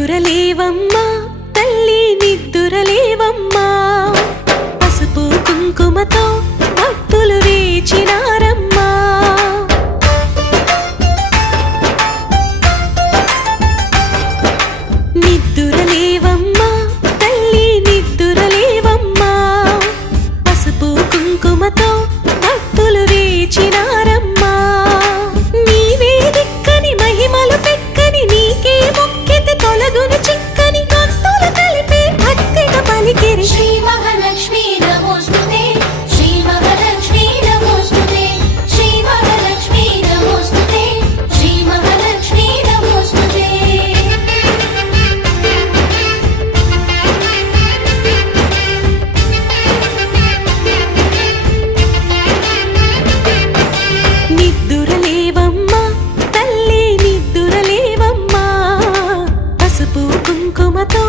నిద్దురలేవమ్మా తల్లి నిద్దురలేవమ్మా పసుపు కుంకుమతో భక్తులు వేచినారమ్మా నిద్దురలేవమ్మా తల్లి నిద్దురలేవమ్మా పసుపు కుంకుమతో భక్తులు వేచినారమ్మా నీవే దిక్కని మహిమలు పెక్కని నీకే మొక్కితే తొలగును చిక్కని భక్తులు కలిపే భక్తిగా పలికిరి శ్రీ మహాలక్ష్మీ నమోస్తుతే శ్రీ మహాలక్ష్మీ నమోస్తుతే శ్రీ మహాలక్ష్మీ నమోస్తుతే శ్రీ మహాలక్ష్మీ నమోస్తుతే నిద్దురలేవమ్మా తల్లి నిద్దురలేవమ్మా పసుపు కుంకుమతో